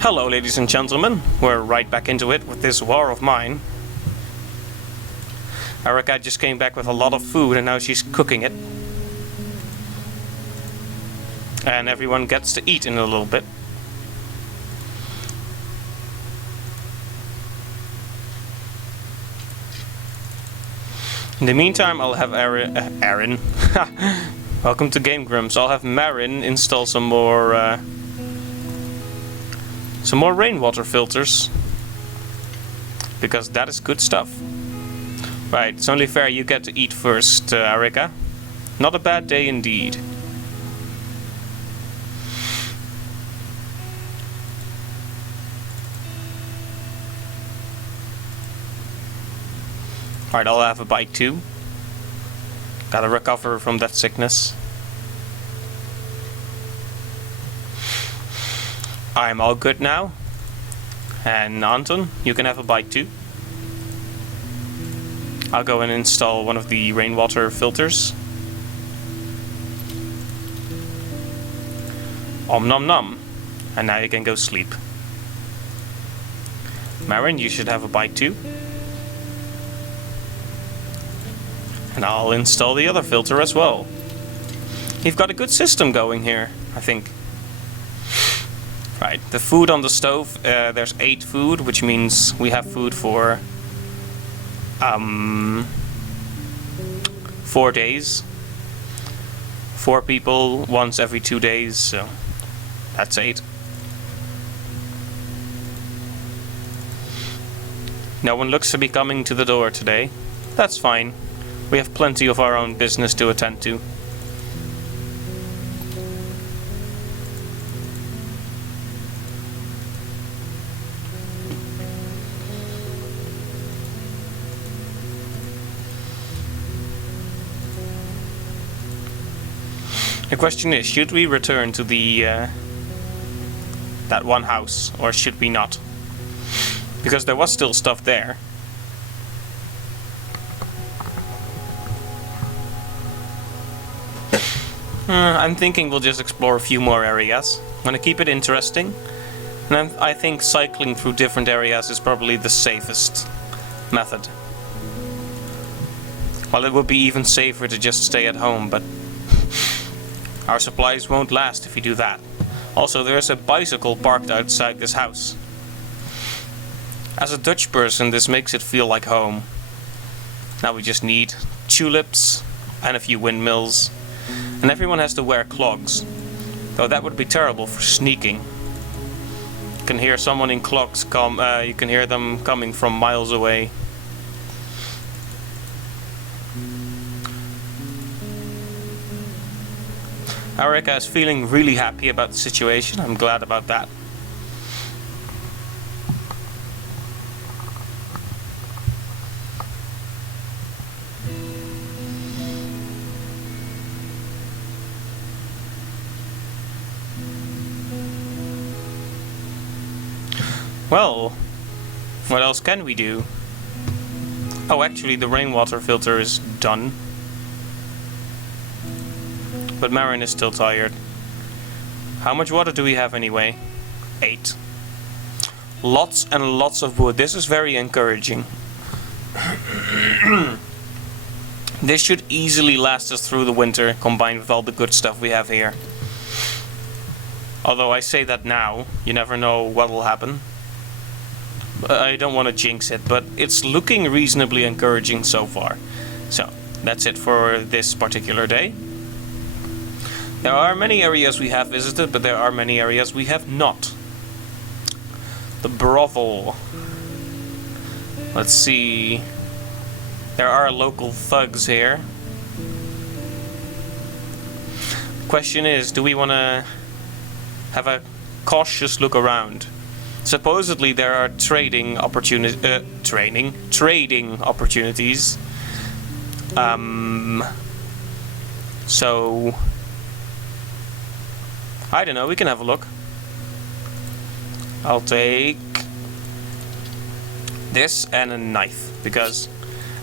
Hello ladies and gentlemen, we're right back into it with this war of mine. Arica just came back with a lot of food and now she's cooking it. And everyone gets to eat in a little bit. In the meantime, I'll have Aaron. Welcome to Game Grumps. I'll have Marin install some more rainwater filters, because that is good stuff. Right, it's only fair you get to eat first, Arica. Not a bad day indeed. Alright, I'll have a bite too. Gotta recover from that sickness. I'm all good now. And Anton, you can have a bite too. I'll go and install one of the rainwater filters. Om nom nom. And now you can go sleep. Marin, you should have a bite too. And I'll install the other filter as well. You've got a good system going here, I think. Right, the food on the stove, there's 8 food, which means we have food for 4 days. 4 people, once every 2 days, so that's 8. No one looks to be coming to the door today. That's fine. We have plenty of our own business to attend to. The question is, should we return to the that one house, or should we not? Because there was still stuff there. I'm thinking we'll just explore a few more areas. I'm gonna keep it interesting. And I think cycling through different areas is probably the safest method. Well, it would be even safer to just stay at home, but our supplies won't last if you do that. Also, there's a bicycle parked outside this house. As a Dutch person, this makes it feel like home. Now we just need tulips and a few windmills. And everyone has to wear clogs. Though that would be terrible for sneaking. You can hear someone in clogs you can hear them coming from miles away. Arica is feeling really happy about the situation. I'm glad about that. Well, what else can we do? Oh, actually the rainwater filter is done. But Marin is still tired. How much water do we have anyway? 8. Lots and lots of wood. This is very encouraging. This should easily last us through the winter, combined with all the good stuff we have here. Although I say that now, you never know what will happen. I don't want to jinx it, but it's looking reasonably encouraging so far. So, that's it for this particular day. There are many areas we have visited, but there are many areas we have not. The brothel. Let's see. There are local thugs here. Question is, do we want to have a cautious look around? Supposedly there are trading opportunities. So I don't know. We can have a look. I'll take this and a knife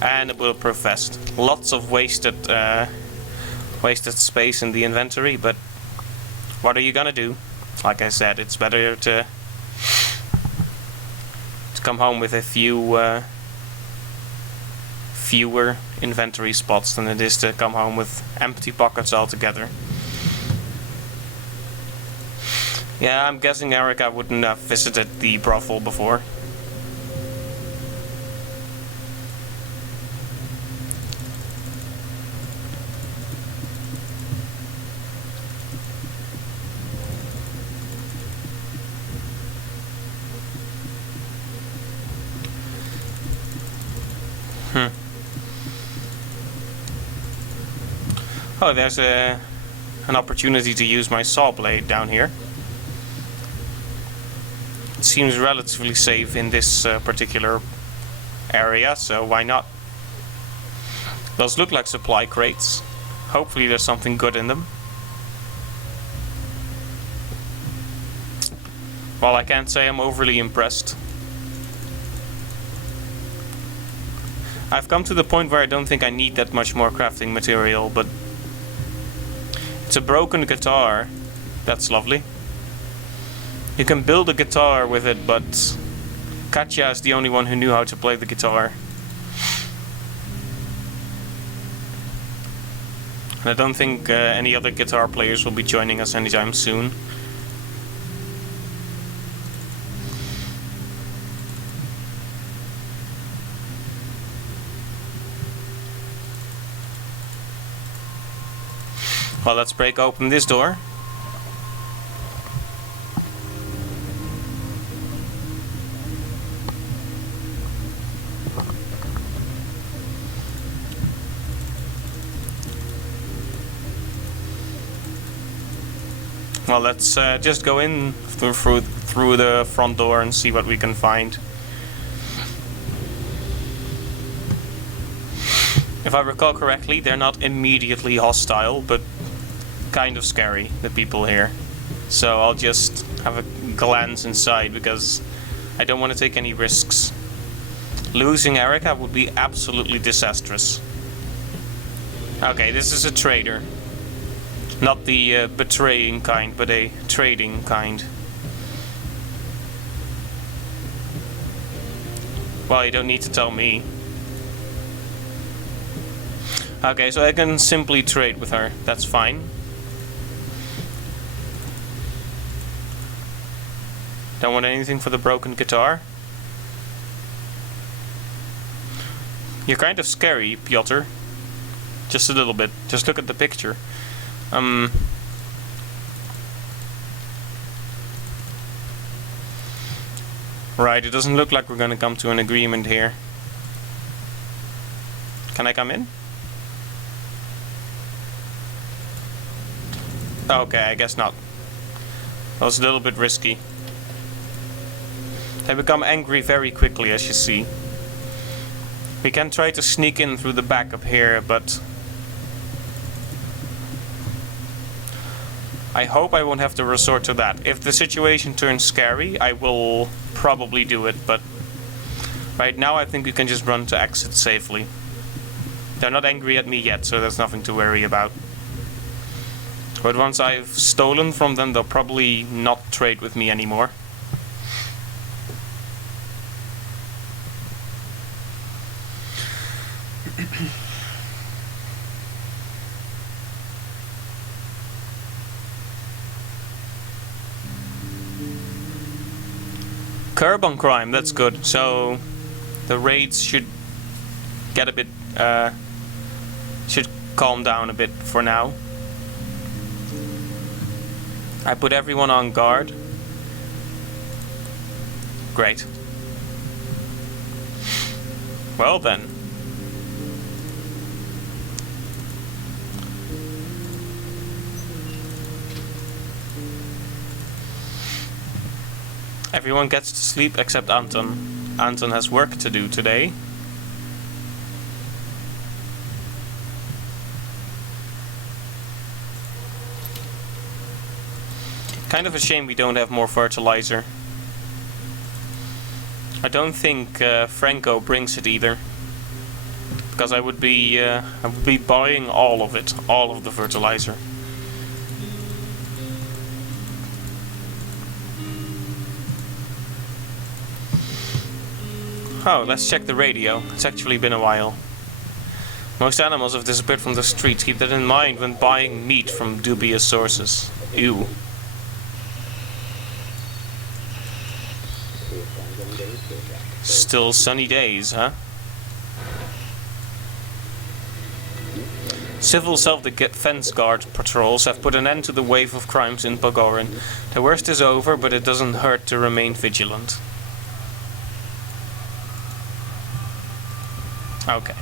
and a bulletproof vest. Lots of wasted space in the inventory, but what are you gonna do? Like I said, it's better to come home with a fewer inventory spots than it is to come home with empty pockets altogether. Yeah, I'm guessing Arica wouldn't have visited the brothel before. Oh, there's an opportunity to use my saw blade down here. It seems relatively safe in this particular area, so why not? Those look like supply crates. Hopefully there's something good in them. Well, I can't say I'm overly impressed. I've come to the point where I don't think I need that much more crafting material, but it's a broken guitar. That's lovely. You can build a guitar with it, but Katia is the only one who knew how to play the guitar. And I don't think any other guitar players will be joining us anytime soon. Well, let's break open this door. Well, let's just go in through the front door and see what we can find. If I recall correctly, they're not immediately hostile, but kind of scary, the people here. So I'll just have a glance inside because I don't want to take any risks. Losing Arica would be absolutely disastrous. Okay, this is a trader. Not the betraying kind, but a trading kind. Well, you don't need to tell me. Okay, so I can simply trade with her. That's fine. Don't want anything for the broken guitar. You're kind of scary, Piotr. Just a little bit. Just look at the picture. Right, it doesn't look like we're gonna come to an agreement here. Can I come in? Okay, I guess not. That was a little bit risky. They become angry very quickly, as you see. We can try to sneak in through the back up here, but I hope I won't have to resort to that. If the situation turns scary, I will probably do it, but right now I think we can just run to exit safely. They're not angry at me yet, so there's nothing to worry about. But once I've stolen from them, they'll probably not trade with me anymore. Curb on crime, that's good. So the raids should get a bit, should calm down a bit for now. I put everyone on guard. Great. Well then. Everyone gets to sleep except Anton. Anton has work to do today. Kind of a shame we don't have more fertilizer. I don't think Franco brings it either, because I would be buying all of it, all of the fertilizer. Oh, let's check the radio. It's actually been a while. Most animals have disappeared from the streets. Keep that in mind when buying meat from dubious sources. Ew. Still sunny days, huh? Civil self-defense guard patrols have put an end to the wave of crimes in Pogorin. The worst is over, but it doesn't hurt to remain vigilant. Okay.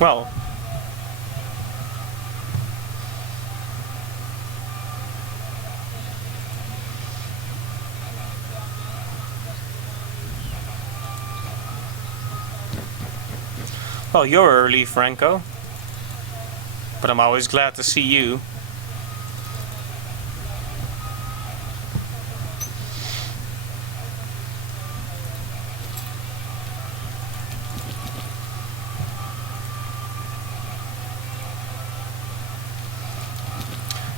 Well. Well, you're early, Franco. But I'm always glad to see you.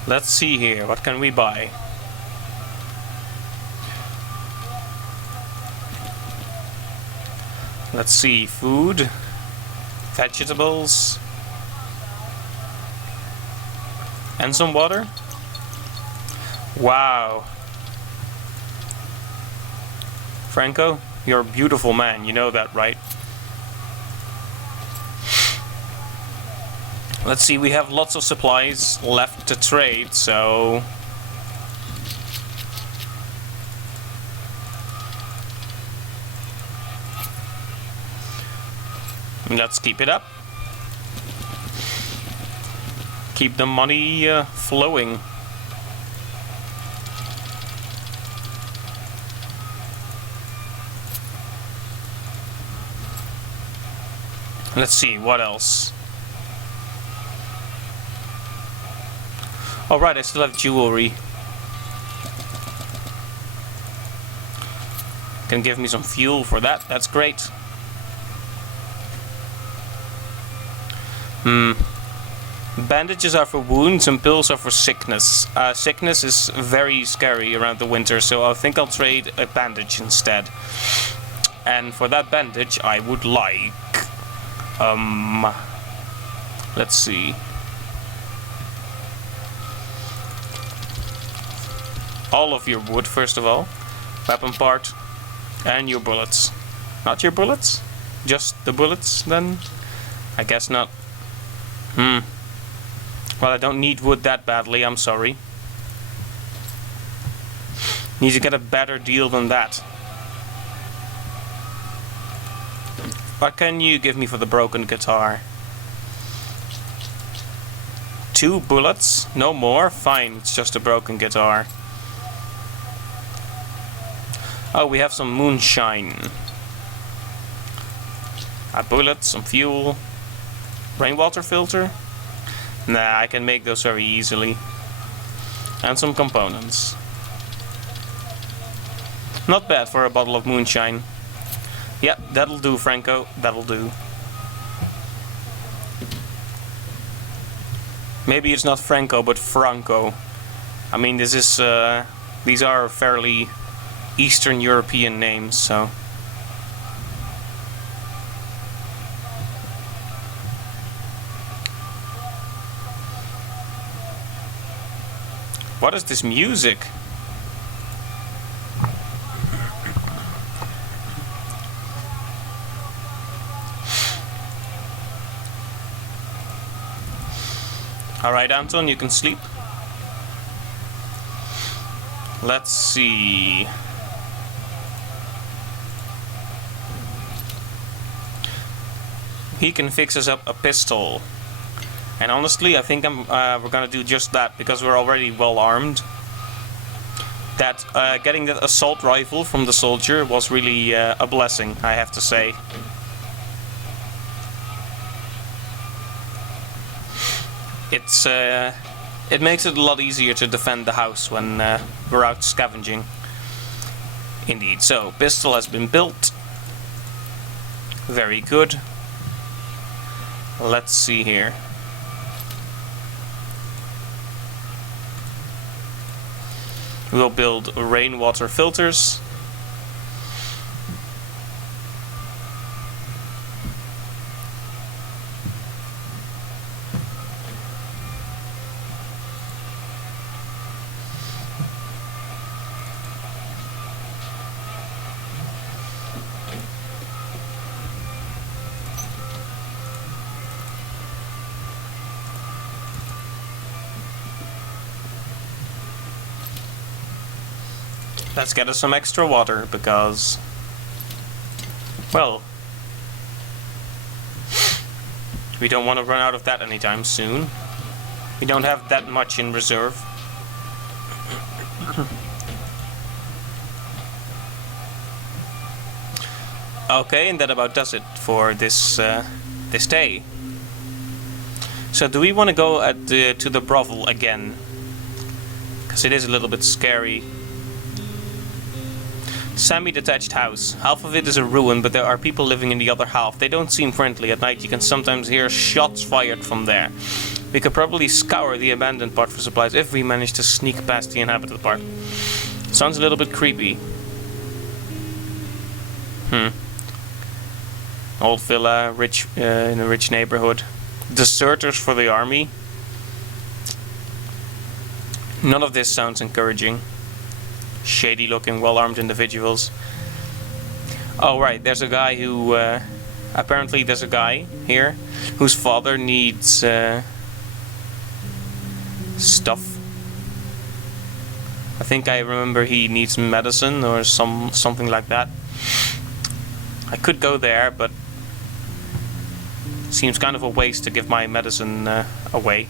Let's see here, what can we buy? Let's see, food, vegetables, and some water. Wow. Franco, you're a beautiful man, you know that, right? Let's see, we have lots of supplies left to trade, so... let's keep it up. Keep the money flowing. Let's see, what else? Alright, I still have jewelry. Can give me some fuel for that, that's great. Bandages are for wounds and pills are for sickness. Sickness is very scary around the winter, so I think I'll trade a bandage instead. And for that bandage I would like... let's see. All of your wood, first of all. Weapon part. And your bullets. Not your bullets? Just the bullets, then? I guess not. Well, I don't need wood that badly, I'm sorry. Need to get a better deal than that. What can you give me for the broken guitar? 2 bullets? No more? Fine, it's just a broken guitar. Oh, we have some moonshine. A bullet, some fuel. Rainwater filter? Nah, I can make those very easily. And some components. Not bad for a bottle of moonshine. Yeah, that'll do, Franco. That'll do. Maybe it's not Franco, but Franco. I mean, this is these are fairly Eastern European names, so. What is this music? Alright, Anton, you can sleep. Let's see. He can fix us up a pistol. And honestly, I think we're gonna do just that, because we're already well armed. That getting that assault rifle from the soldier was really a blessing, I have to say. It makes it a lot easier to defend the house when we're out scavenging. Indeed. So, pistol has been built. Very good. Let's see here. We'll build rainwater filters. Let's get us some extra water because, well, we don't want to run out of that anytime soon. We don't have that much in reserve. Okay, and that about does it for this this day. So do we want to go to the brothel again? Because it is a little bit scary. Semi-detached house. Half of it is a ruin, but there are people living in the other half. They don't seem friendly. At night you can sometimes hear shots fired from there. We could probably scour the abandoned part for supplies if we manage to sneak past the inhabited part. Sounds a little bit creepy. Old villa, rich in a rich neighborhood. Deserters for the army. None of this sounds encouraging. Shady looking, well-armed individuals. Oh right, there's a guy who apparently there's a guy here whose father needs stuff. I think I remember he needs medicine or something like that. I could go there, but seems kind of a waste to give my medicine away.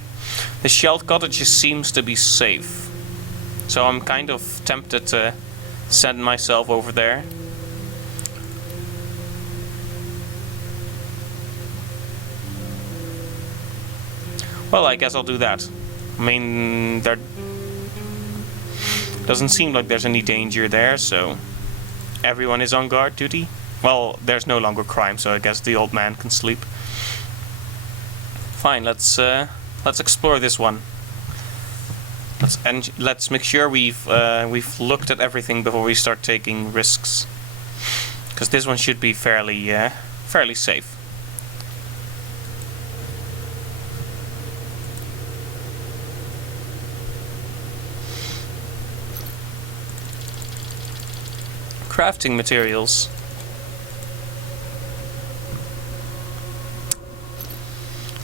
The shelled cottage seems to be safe. So I'm kind of tempted to send myself over there. Well, I guess I'll do that. I mean, there doesn't seem like there's any danger there, so everyone is on guard duty. Well, there's no longer crime, so I guess the old man can sleep. Fine, let's explore this one. Let's make sure we've looked at everything before we start taking risks, because this one should be fairly safe. Crafting materials.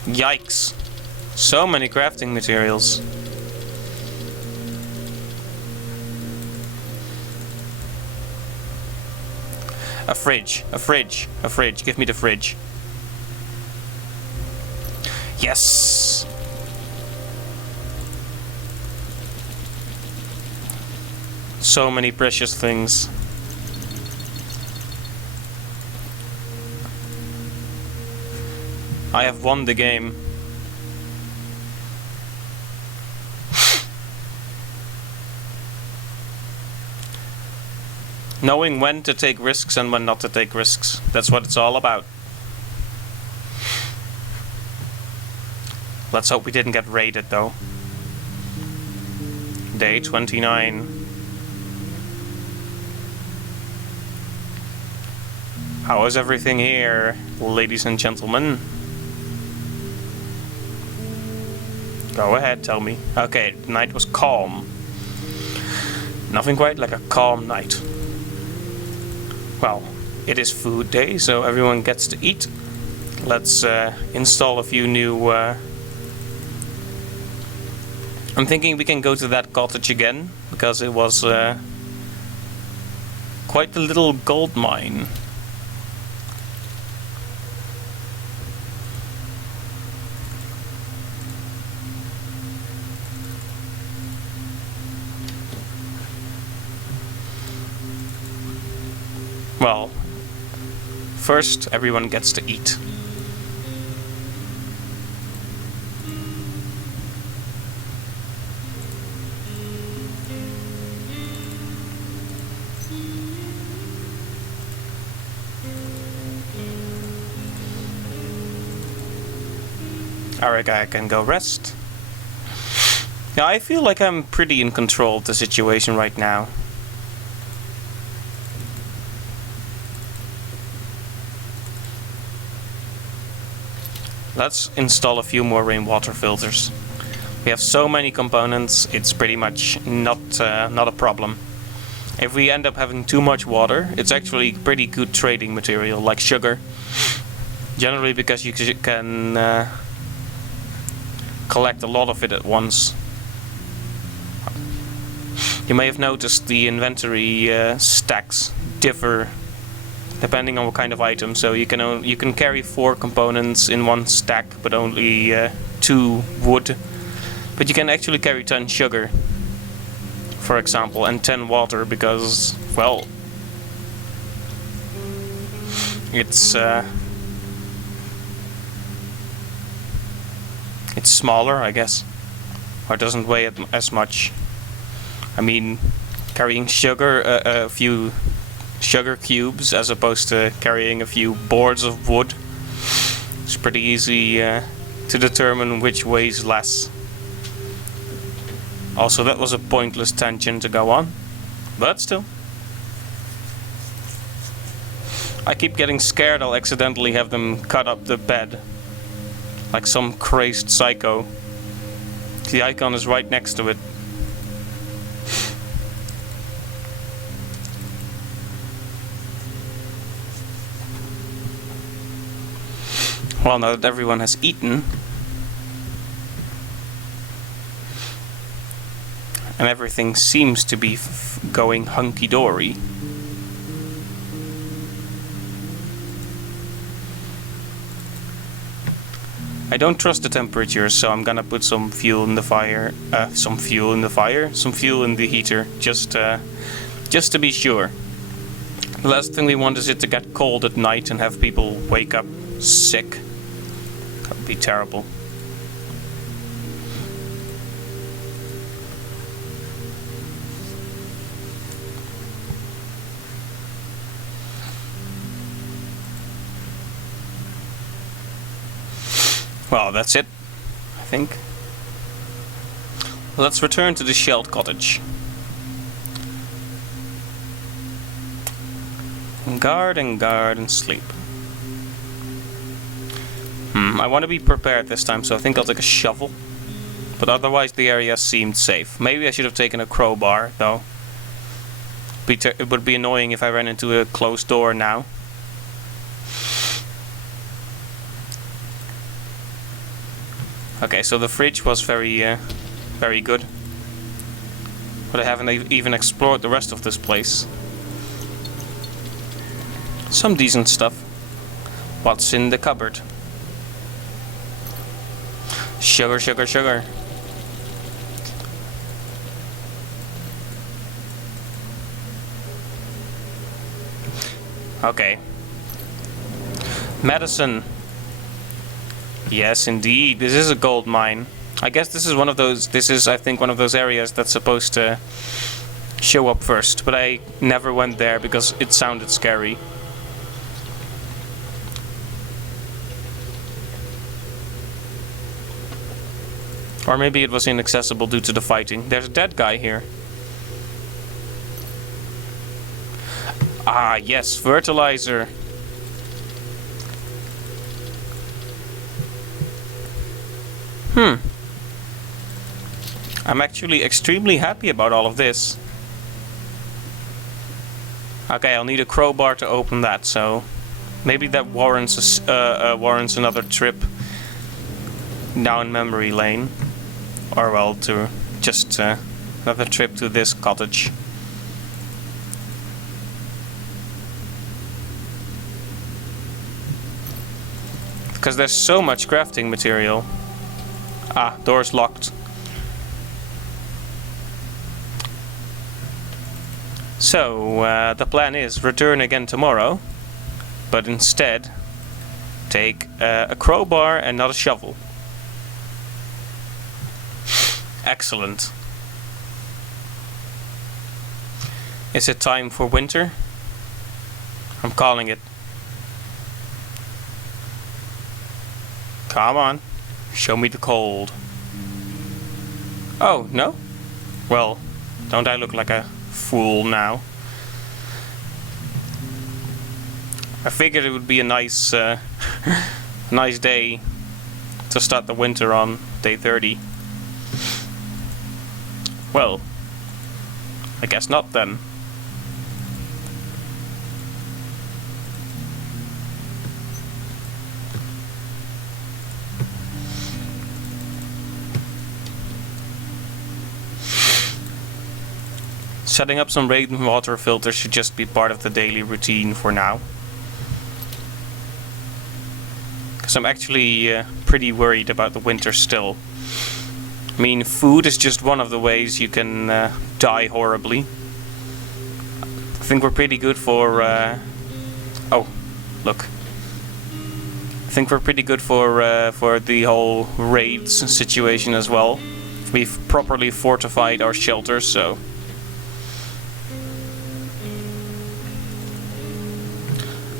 Yikes! So many crafting materials. A fridge, a fridge, a fridge. Give me the fridge. Yes! So many precious things. I have won the game. Knowing when to take risks and when not to take risks. That's what it's all about. Let's hope we didn't get raided though. Day 29. How is everything here, ladies and gentlemen? Go ahead, tell me. Okay, the night was calm. Nothing quite like a calm night. Well, it is food day, so everyone gets to eat. Let's install a few new... I'm thinking we can go to that cottage again, because it was quite a little gold mine. Well, first everyone gets to eat. Arica can go rest. Yeah, I feel like I'm pretty in control of the situation right now. Let's install a few more rainwater filters. We have so many components, it's pretty much not a problem. If we end up having too much water, it's actually pretty good trading material, like sugar. Generally because you can collect a lot of it at once. You may have noticed the inventory stacks differ depending on what kind of item. So you can carry 4 components in one stack, but only 2 wood. But you can actually carry 10 sugar, for example, and 10 water because, well, it's smaller, I guess, or it doesn't weigh as much. I mean, carrying sugar, a few sugar cubes as opposed to carrying a few boards of wood, it's pretty easy to determine which weighs less. Also, that was a pointless tangent to go on, but still. I keep getting scared I'll accidentally have them cut up the bed like some crazed psycho. The icon is right next to it. Well, now that everyone has eaten and everything seems to be going hunky-dory, I don't trust the temperature, so I'm gonna put some fuel in the fire. Some fuel in the heater, just to be sure. The last thing we want is it to get cold at night and have people wake up sick. That would be terrible. Well, that's it, I think. Let's return to the shelled cottage. Guard and sleep. I want to be prepared this time, so I think I'll take a shovel. But otherwise the area seemed safe. Maybe I should have taken a crowbar, though. It would be annoying if I ran into a closed door now. Okay, so the fridge was very good. But I haven't even explored the rest of this place. Some decent stuff. What's in the cupboard? Sugar, sugar, sugar. Okay. Medicine. Yes, indeed. This is a gold mine. I guess this is one of those. This is, I think, one of those areas that's supposed to show up first. But I never went there because it sounded scary. Or maybe it was inaccessible due to the fighting. There's a dead guy here. Ah, yes, fertilizer. I'm actually extremely happy about all of this. Okay, I'll need a crowbar to open that, so maybe that warrants another trip down memory lane. Or well, to just another trip to this cottage. Because there's so much crafting material. Ah, door's locked. So, the plan is return again tomorrow, but instead take a crowbar and not a shovel. Excellent. Is it time for winter? I'm calling it. Come on, show me the cold. Oh, no? Well, don't I look like a fool now? I figured it would be a nice, nice day to start the winter on, day 30. Well, I guess not then. Setting up some rainwater filters should just be part of the daily routine for now. Because I'm actually pretty worried about the winter still. I mean, food is just one of the ways you can die horribly. I think we're pretty good for... oh, look. I think we're pretty good for the whole raids situation as well. We've properly fortified our shelters, so...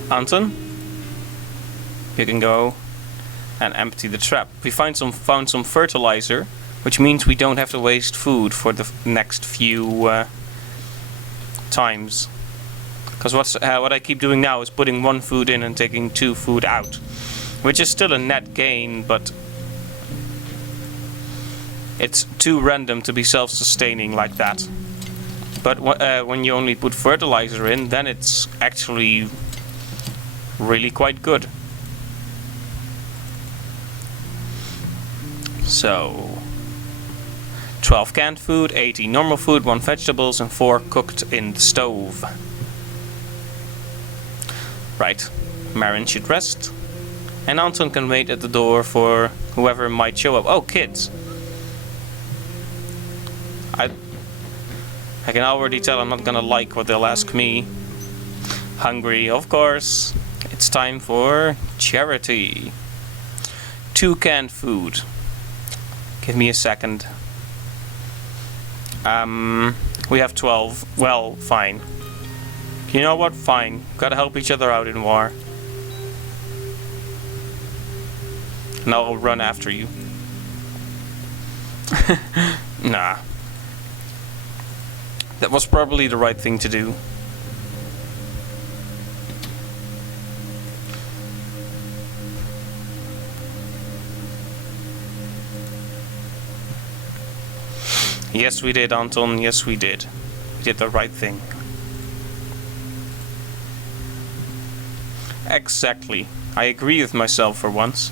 Anton, you can go and empty the trap. We found some fertilizer, which means we don't have to waste food for the next few times. Because what I keep doing now is putting 1 food in and taking 2 food out, which is still a net gain, but it's too random to be self-sustaining like that. But when you only put fertilizer in, then it's actually really quite good. So 12 canned food, 18 normal food, 1 vegetables and 4 cooked in the stove. Right, Marin should rest and Anton can wait at the door for whoever might show up. Oh, kids. I can already tell I'm not gonna like what they'll ask me. Hungry, of course. It's time for charity. 2 canned food. Give me a second. We have 12. Well, fine. You know what? Fine. Gotta help each other out in war. And I'll run after you. Nah. That was probably the right thing to do. Yes, we did, Anton. Yes, we did. We did the right thing. Exactly. I agree with myself for once.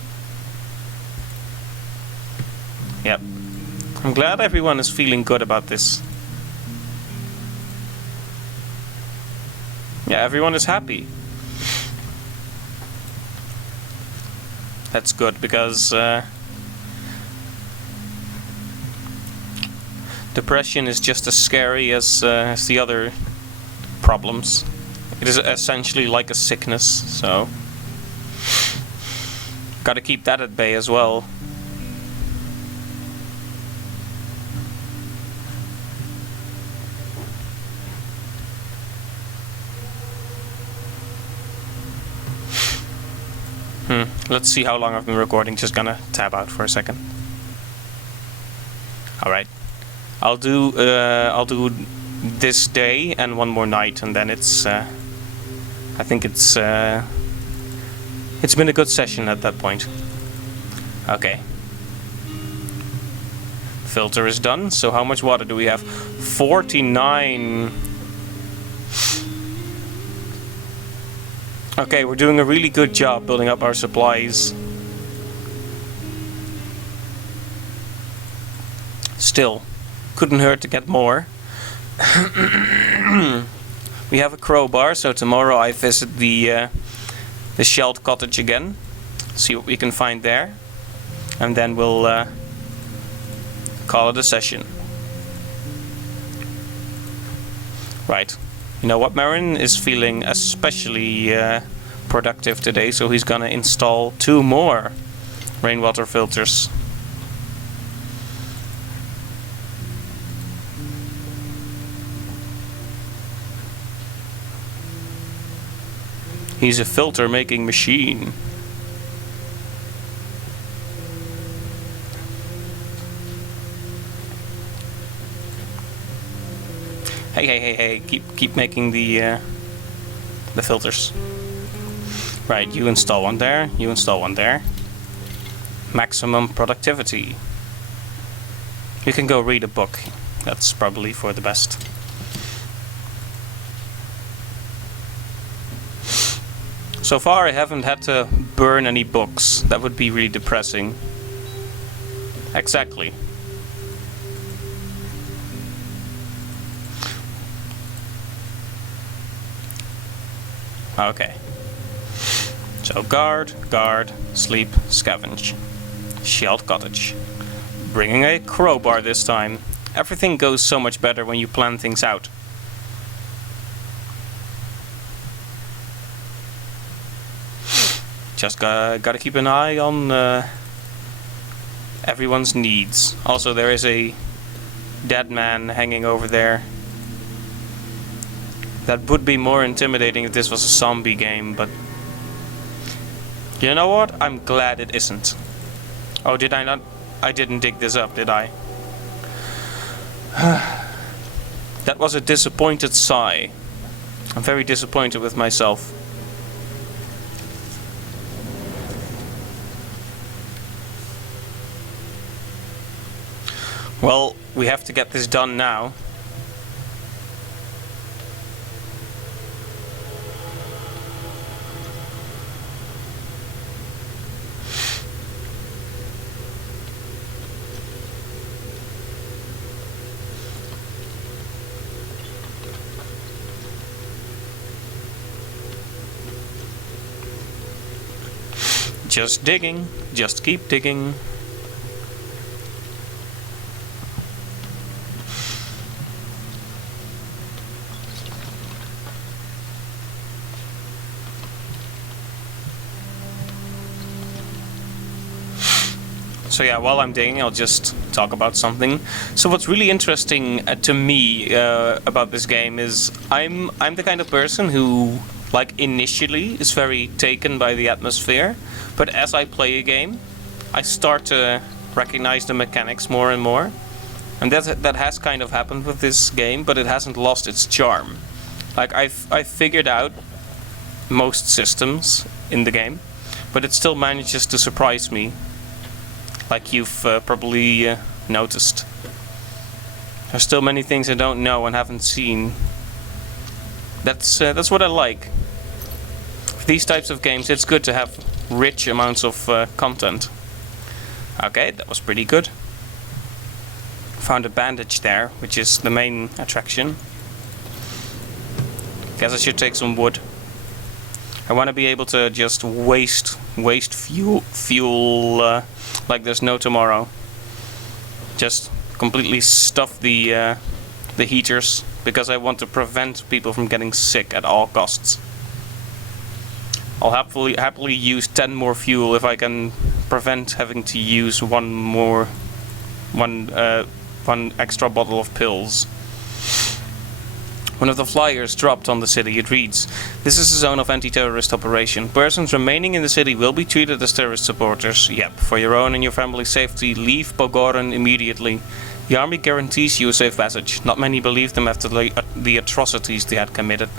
Yep. I'm glad everyone is feeling good about this. Yeah, everyone is happy. That's good, because depression is just as scary as the other problems. It is essentially like a sickness, so gotta keep that at bay as well. Let's see how long I've been recording. Just gonna tab out for a second. Alright. I'll do this day and 1 more night, and then it's I think it's been a good session at that point. Okay. Filter is done. So how much water do we have? 49. Okay, we're doing a really good job building up our supplies. Still, couldn't hurt to get more. We have a crowbar, so tomorrow I visit the shelled cottage again. See what we can find there. And then we'll call it a session. Right. You know what, Marin is feeling especially productive today, so he's gonna install 2 more rainwater filters. He's a filter making machine. Hey, keep making the filters. Right, you install one there, you install one there. Maximum productivity. You can go read a book. That's probably for the best. So far I haven't had to burn any books. That would be really depressing. Exactly. Okay. So guard, sleep, scavenge. Shelled cottage. Bringing a crowbar this time. Everything goes so much better when you plan things out. Just gotta keep an eye on everyone's needs. Also, there is a dead man hanging over there. That would be more intimidating if this was a zombie game, but you know what? I'm glad it isn't. Oh, did I not? I didn't dig this up, did I? That was a disappointed sigh. I'm very disappointed with myself. Well, we have to get this done now. Just digging, just keep digging. So yeah, while I'm digging, I'll just talk about something. So what's really interesting to me about this game is I'm the kind of person who, like, initially is very taken by the atmosphere, but as I play a game, I start to recognize the mechanics more and more. And that has kind of happened with this game, but it hasn't lost its charm. Like, I've figured out most systems in the game, but it still manages to surprise me. Like you've probably noticed. There's still many things I don't know and haven't seen. That's what I like. For these types of games, it's good to have rich amounts of content. Okay, that was pretty good. Found a bandage there, which is the main attraction. Guess I should take some wood. I want to be able to just waste fuel like there's no tomorrow. Just completely stuff the heaters because I want to prevent people from getting sick at all costs. I'll happily use 10 more fuel if I can prevent having to use one extra bottle of pills. One of the flyers dropped on the city. It reads, "This is a zone of anti-terrorist operation. Persons remaining in the city will be treated as terrorist supporters. Yep, for your own and your family's safety, leave Pogoren immediately. The army guarantees you a safe passage. Not many believe them after the atrocities they had committed."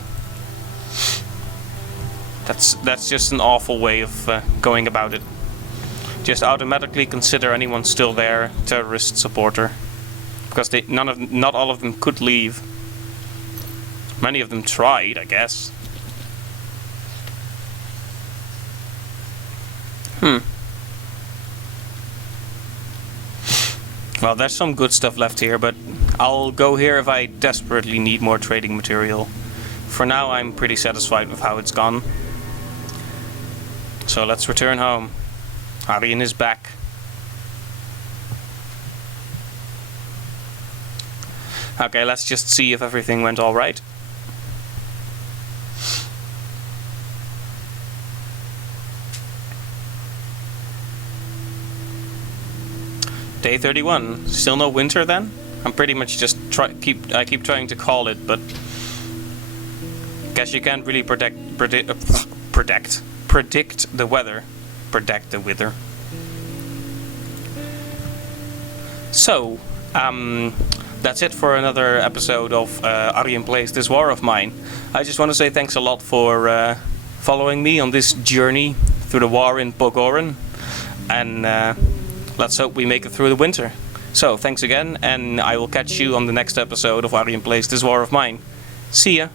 That's just an awful way of going about it. Just automatically consider anyone still there terrorist supporter, because not all of them could leave. Many of them tried, I guess. Well, there's some good stuff left here, but I'll go here if I desperately need more trading material. For now, I'm pretty satisfied with how it's gone. So let's return home. Arjen is back. Okay, let's just see if everything went alright. Day 31. Still no winter then? I'm pretty much just I keep trying to call it, but guess you can't really predict the weather. Predict the weather. So, that's it for another episode of Arjen Plays This War of Mine. I just want to say thanks a lot for following me on this journey through the war in Pogoren. And let's hope we make it through the winter. So, thanks again, and I will catch you on the next episode of Arjen Plays This War of Mine. See ya!